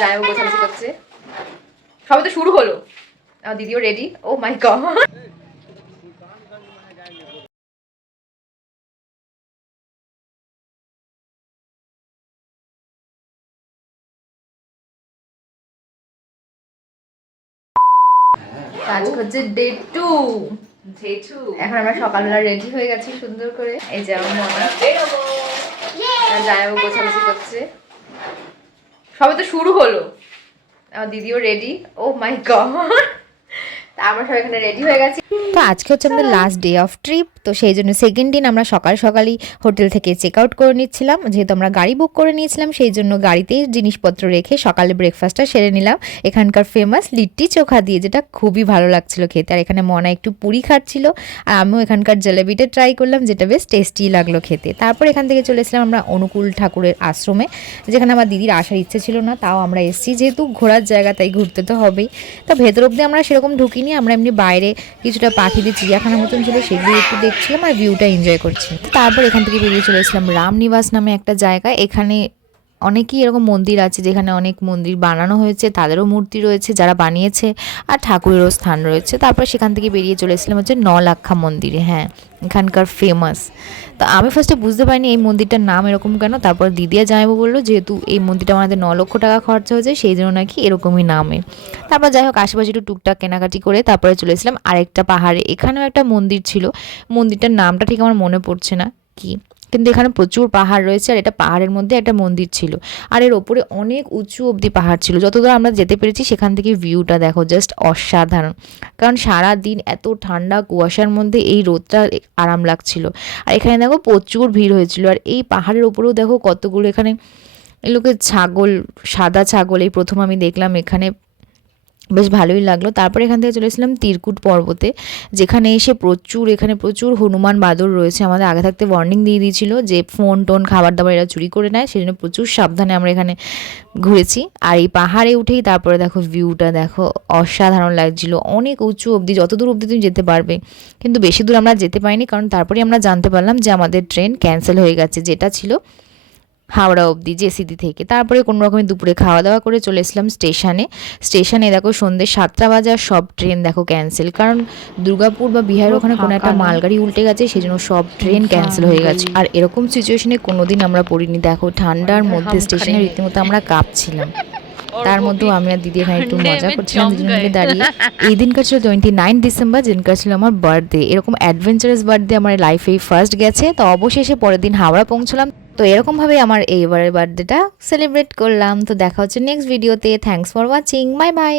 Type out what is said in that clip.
জামাইবাবু গোছাগুছি করছে, সবে তো শুরু হলো। দিদিও রেডি। ও মাই গড, আজকে হচ্ছে ডে 2। এখন আমরা সকালবেলা রেডি হয়ে গেছি সুন্দর করে। এই যে আমার মনে জামাইবাবু গোছাগুছি করছে, সবে তো শুরু হলো। দিদিও রেডি। ও মাই গড, আমরা সবাই এখানে রেডি হয়ে গেছি। তো আজকে হচ্ছে আমাদের লাস্ট ডে অফ ট্রিপ, তো সেই জন্য সেকেন্ড দিন আমরা সকাল সকালই হোটেল থেকে চেক আউট করে নিচ্ছিলাম। যেহেতু আমরা গাড়ি বুক করে নিয়েছিলাম সেই জন্য গাড়িতেই জিনিসপত্র রেখে সকালে ব্রেকফাস্টটা সেরে নিলাম এখানকার ফেমাস লিট্টি চোখা দিয়ে, যেটা খুবই ভালো লাগছিল খেতে। আর এখানে মনা একটু পুরি খাচ্ছিল আর আমিও এখানকার জলেবিটা ট্রাই করলাম, যেটা বেশ টেস্টি লাগলো খেতে। তারপর এখান থেকে চলে এসেছিলাম আমরা অনুকূল ঠাকুরের আশ্রমে, যেখানে আমার দিদির আসার ইচ্ছে ছিল না, তাও আমরা এসেছি, যেহেতু ঘোরার জায়গা তাই ঘুরতে তো হবেই। তা ভেতর অব্দি আমরা সেরকম ঢুকিনি, আমরা এমনি বাইরে কিছুটা পাখিদের চিড়িয়াখানার মতন ছিল সেগুলো একটু দেখছিলাম আর ভিউটা এনজয় করছি। তারপর এখান থেকে বেরিয়ে চলেছিলাম রামনিবাস নামে একটা জায়গা। এখানে অনেকই এরকম মন্দির আছে যেখানে অনেক মন্দির বানানো হয়েছে, তাদেরও মূর্তি রয়েছে যারা বানিয়েছে, আর ঠাকুরেরও স্থান রয়েছে। তারপর সেখান থেকে বেরিয়ে চলেছিলাম হচ্ছে নলাক্ষা মন্দিরে। হ্যাঁ, এখানকার ফেমাস। তো আমি ফার্স্টে বুঝতে পারিনি এই মন্দিরটার নাম এরকম কেন, তারপর দিদিয়া জামাইবাবু বললো যেহেতু এই মন্দিরটা আমাদের 9 লক্ষ টাকা খরচা হয়েছে সেই জন্য নাকি এরকমই নামে। তারপর যাই হোক আশেপাশে একটু টুকটাক কেনাকাটি করে তারপরে চলেছিলাম আরেকটা পাহাড়ে। এখানেও একটা মন্দির ছিল, মন্দিরটার নামটা ঠিক আমার মনে পড়ছে না কি, কিন্তু এখানে প্রচুর পাহাড় রয়েছে আর এটা পাহাড়ের মধ্যে একটা মন্দির ছিল। আর এর ওপরে অনেক উঁচু অবধি পাহাড় ছিল, যতদূর আমরা যেতে পেরেছি সেখান থেকে ভিউটা দেখো জাস্ট অসাধারণ। কারণ সারা দিন এত ঠান্ডা কুয়াশার মধ্যে এই রোদটা আরাম লাগছিল। আর এখানে দেখো প্রচুর ভিড় হয়েছিল। আর এই পাহাড়ের ওপরেও দেখো কতগুলো এখানে লোকের ছাগল, সাদা ছাগল এই প্রথম আমি দেখলাম এখানে, বেশ ভালোই লাগলো। তারপর এখান থেকে চলেছিলাম তিরকুট পর্বতে, যেখানে এসে এখানে প্রচুর হনুমান বাদর রয়েছে। আমাদের আগে থাকতে ওয়ার্নিং দিয়ে দিয়েছিল যে ফোন টোন খাবার দাবার এরা চুরি করে নেয়, সেই জন্য প্রচুর সাবধানে আমরা এখানে ঘুরেছি। আর এই পাহাড়ে উঠেই তারপরে দেখো ভিউটা দেখো অসাধারণ লাগছিল, অনেক উঁচু অবধি, যতদূর অবধি তুমি যেতে পারবে। কিন্তু বেশি দূর আমরা যেতে পারিনি, কারণ তারপরে আমরা জানতে পারলাম যে আমাদের ট্রেন ক্যান্সেল হয়ে গেছে, যেটা ছিল হাওড়া অবধি জেসিডি থেকে। তারপরে কোনো রকমে দুপুরে খাওয়া দাওয়া করে চলে এসলাম স্টেশনে দেখো সন্ধ্যে 7টা বাজে আর সব ট্রেন দেখো ক্যান্সেল, কারণ দুর্গাপুর বা বিহারের ওখানে কোনো একটা মালগাড়ি উল্টে গেছে, সেই জন্য সব ট্রেন ক্যান্সেল হয়ে গেছে। আর এরকম সিচুয়েশনে কোনোদিন আমরা পড়িনি, দেখো ঠান্ডার মধ্যে স্টেশনে রীতিমতো আমরা কাঁপছিলাম। তার মধ্যেও আমি আর দিদি এখানে একটু মজা করছিলাম দুজন মিলে দাঁড়িয়ে। এই দিনকার ছিল 29 ডিসেম্বর, যেদিনকার ছিল আমার বার্থডে। এরকম অ্যাডভেঞ্চারাস বার্থডে আমার লাইফেই ফার্স্ট গেছে। তো অবশেষে পরের দিন হাওড়া পৌঁছলাম। তো এরকমভাবেই আমার এইবারের বার্থডেটা সেলিব্রেট করলাম। তো দেখা হচ্ছে নেক্সট ভিডিওতে। Thanks for watching, bye bye.